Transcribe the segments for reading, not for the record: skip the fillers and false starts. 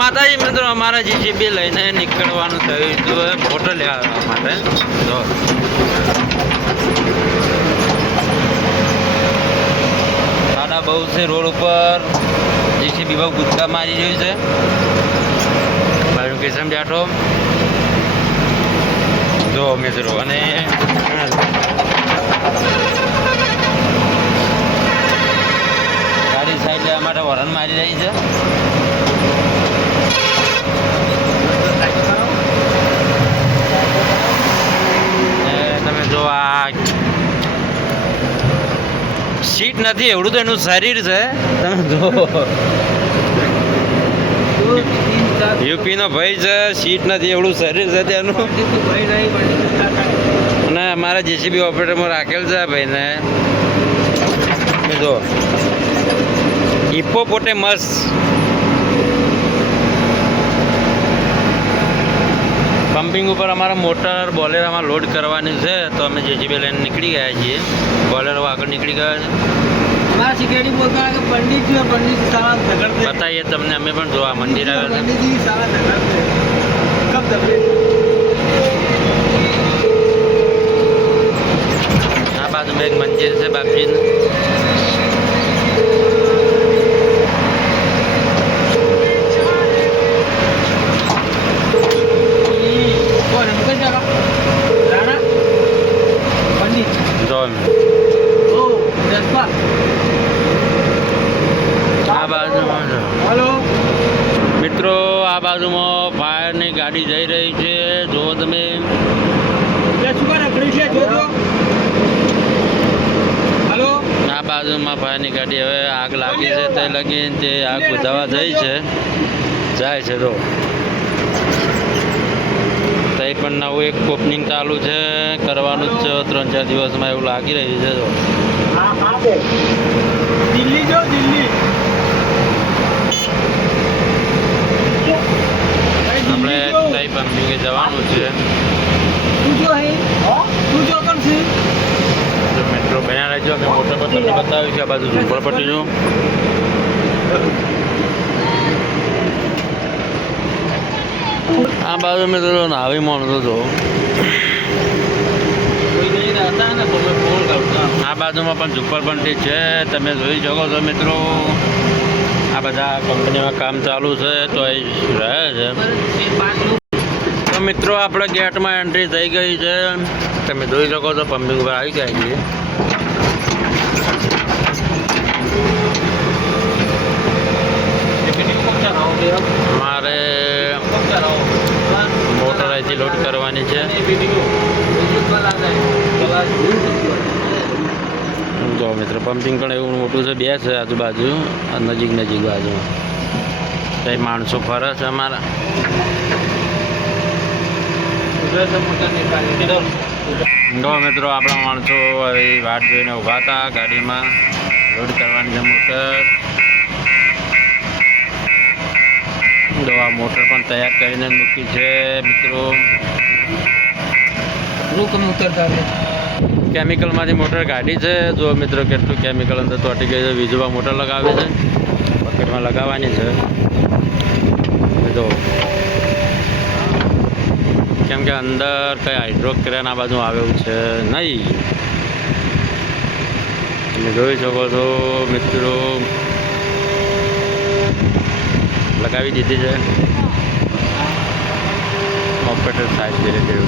માતાજી મિત્રો અમારા જીસીબી લઈને નીકળવાનું થયું હતું ફોટો લેવા માટે. તો ખાડા બહુ છે રોડ ઉપર. જીસીબી બહુ કૂદકા મારી રહ્યું છે. મારું કેસમ બેઠો જો મિત્રો. અને ગાડી સાઈડ લેવા માટે હોર્ન મારી રહી છે. તમે જો આ સીટ નથી એવડું તો એનું શરીર છે. તમે જો યુપી નો ભાઈ છે. સીટ નથી એવડું શરીર છે તેનું. અને અમારા જેસીબી ઓપરેટરમાં રાખેલ છે ભાઈને. જો હિપ્પોપોટેમસ. પમ્પિંગ ઉપર અમારા મોટર બોલેરામાં લોડ કરવાની છે. તો અમે જેસીબી લઈને નીકળી ગયા છીએ. બોલેરો આગળ નીકળી ગયા છે. બતાવીએ તમને. અમે પણ જોવા મંદિર આવે છે. આ બાજુ એક મંદિર છે બાપજીનું. આ બાજુમાં મિત્રો આ બાજુમાં ફાયરની ગાડી જઈ રહી છે. જો તમે આ બાજુમાં ફાયરની ગાડી હવે આગ લાગી છે તે લગીને તે આગ બુઝાવવા જાય છે. તો તઈ પણ નવું એક ઓપનિંગ ચાલુ છે. કરવાનું જ છે 3-4 દિવસમાં એવું લાગી રહ્યું છે. તો દિલ્હી જો દિલ્હી આપણે તઈ પમ્પિંગે જવાનું છે. તો મિત્રો બન્યા રહેજો. અમે મોટર પર તમને બતાવ્યું છે. આ બાજુ ઝુંપડપટ્ટીનું. આ બાજુ મિત્રો નાવી માણસો તો આ બાજુમાં પણ ઝુંપડપટ્ટી છે. તમે જોઈ શકો છો મિત્રો. આ બધા કંપનીમાં કામ ચાલુ છે તો એ રહે છે. તો મિત્રો આપણે ગેટમાં એન્ટ્રી થઈ ગઈ છે. તમે જોઈ શકો છો પમ્પિંગ ઉપર આવી ગયા છીએ. મારે મોટર અહીંથી લોડ કરવાની છે. જો મિત્રો પમ્પિંગ પણ એવું મોટું છે. 2 છે આજુબાજુ નજીક બાજુમાં. કઈ માણસો ફરે છે અમારા. જો મિત્રો આપણા માણસો હવે વાટ જોઈને ઊભા હતા. ગાડીમાં લોડ કરવાની છે મોટર. તો આ મોટર પણ તૈયાર કરીને મૂકી છે મિત્રો. કેમિકલમાંથી મોટર કાઢી છે. જો મિત્રો કેટલું કેમિકલ અંદર તોટી ગયું છે. વીજમાં મોટર લગાવી છે. બકેટમાં લગાવવાની છે. જો કેમ કે અંદર કંઈ હાઇડ્રોક્રેન આ બાજુ આવેલું છે નહીં. તમે જોઈ શકો છો મિત્રો. લગાવી દીધી છે. ઓપરેટર સાઈડ ધીરે ધીરે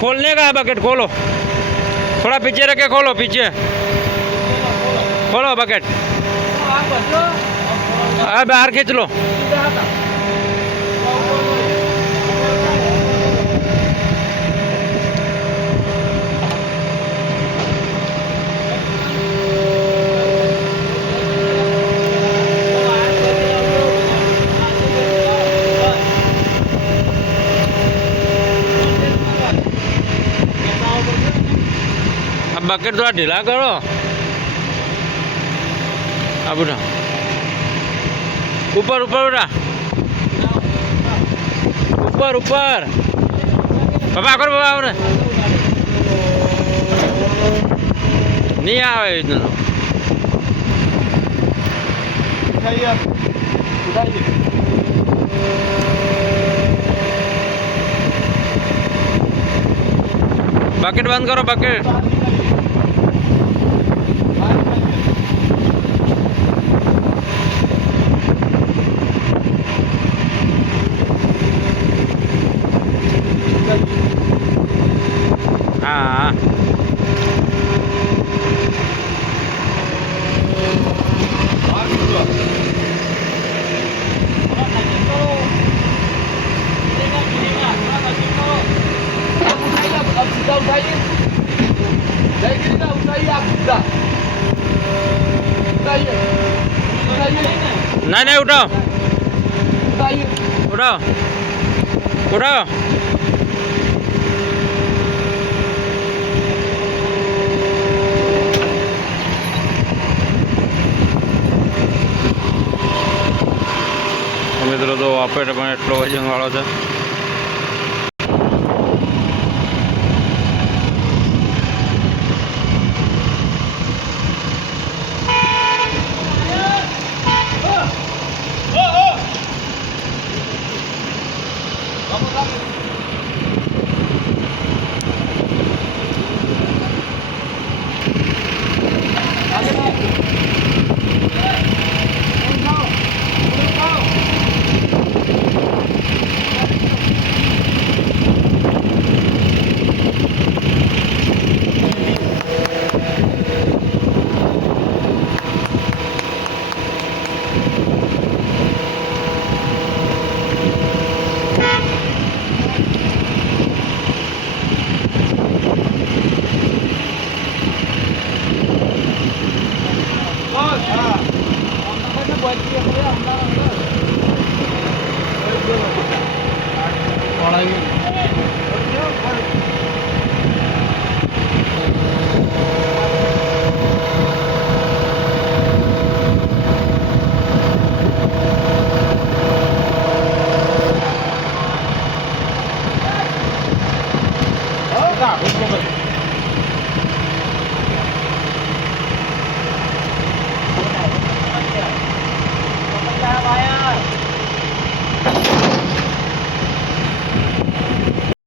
खोलने का है बकेट. खोलो थोड़ा पीछे रखे. खोलो पीछे खोलो बकेट. बाहर खींच लो. बकेट थोड़ा ढीला करो. अब उठा ऊपर उठा. ऊपर पापा करो बाबा. नहीं आवे इतना. उठाइए उठाइए बकेट बंद करो बकेट हाँ अब सीधा उठाइए जय गिरिजा उठाइए आप सीधा उठाइए उठाइए नहीं नहीं उठाओ उठाइए उठाओ उठाओ મિત્રો તો આપે પણ એટલો વજન વાળો છે buat dia